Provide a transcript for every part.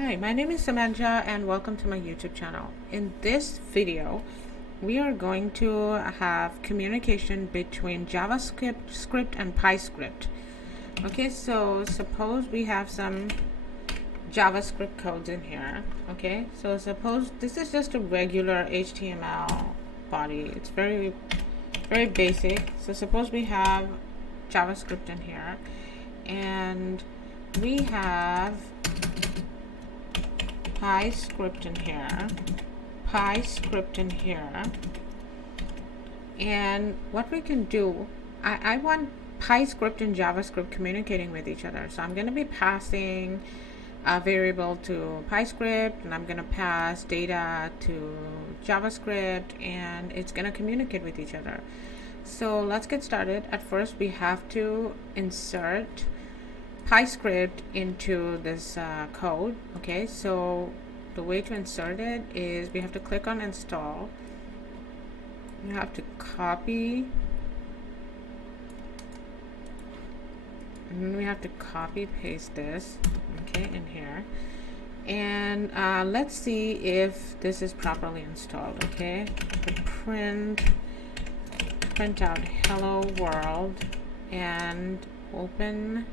Hi, my name is Samantha and welcome to my YouTube channel. In this video, we are going to have communication between JavaScript and PyScript. Okay, so suppose we have some JavaScript codes in here. Okay, so suppose this is just a regular HTML body. It's very basic. So suppose we have JavaScript in here and we have PyScript in here, and what we can do, I want PyScript and JavaScript communicating with each other. So I'm going to be passing a variable to PyScript and I'm going to pass data to JavaScript and it's going to communicate with each other. So let's get started. At first we have to insert PyScript into this code. Okay, so the way to insert it is we have to click on install. You have to copy, and then we have to copy paste this, okay, in here, and let's see if this is properly installed. Okay, so print out hello world and open.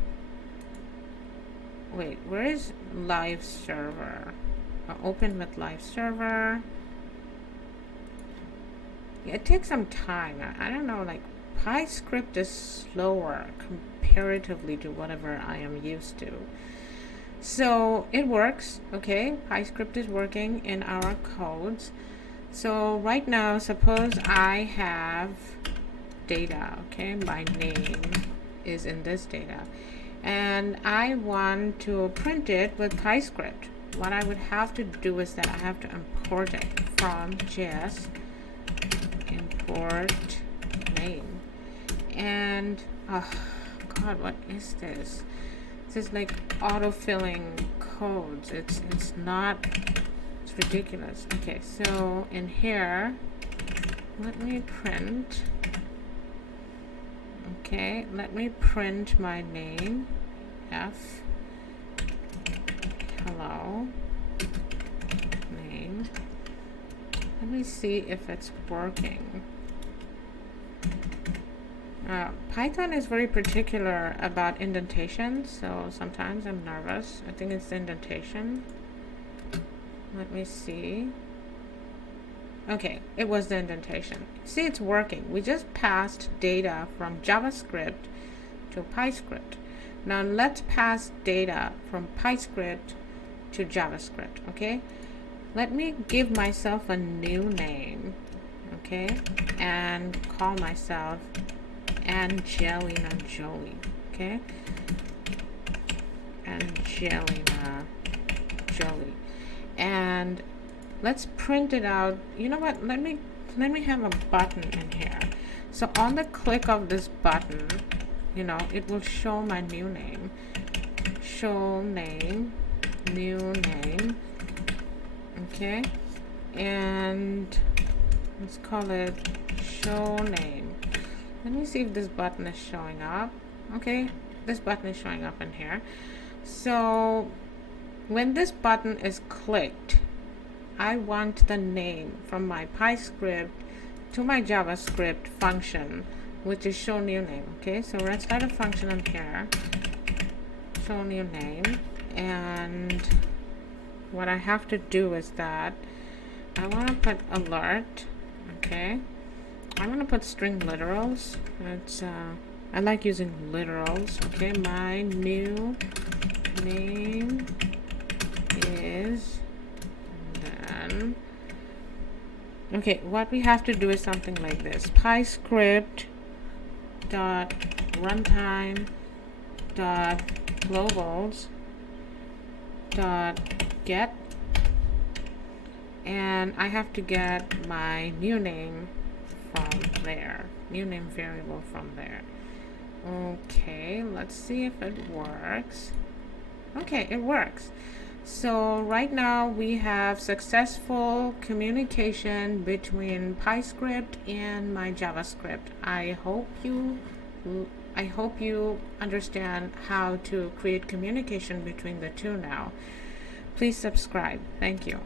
Wait, where is live server? Open with live server. Yeah, it takes some time. I don't know, like PyScript is slower comparatively to whatever I am used to. So it works, okay? PyScript is working in our codes. So right now, suppose I have data, okay? My name is in this data. And I want to print it with PyScript. What I would have to do is that I have to import it from JS, import name, and oh god, what is this? This is like auto-filling codes. It's ridiculous. Okay, so in here, let me print. Okay, let me print my name, F, hello, name. Let me see if it's working. Python is very particular about indentation, so sometimes I'm nervous. I think it's the indentation. Let me see. Okay, it was the indentation. See, it's working. We just passed data from JavaScript to PyScript. Now let's pass data from PyScript to JavaScript, okay? Let me give myself a new name, okay? And call myself Angelina Jolie, okay? Angelina Jolie. And let's print it out. You know what? Let me have a button in here. So on the click of this button, you know, it will show my new name. Show name, new name. Okay, and let's call it show name. Let me see if this button is showing up. Okay, this button is showing up in here. So when this button is clicked, I want the name from my PyScript to my JavaScript function, which is show new name. Okay, so let's start a function in here, show new name, and what I have to do is that I want to put alert. Okay, I want to put string literals. It's I like using literals. Okay, my new name is. Okay, what we have to do is something like this: PyScript dot runtime dot globals dot get, and I have to get my new name from there, new name variable from there. Okay, let's see if it works. Okay, it works. So right now we have successful communication between PyScript and my JavaScript. I hope you understand how to create communication between the two now. Please subscribe. Thank you.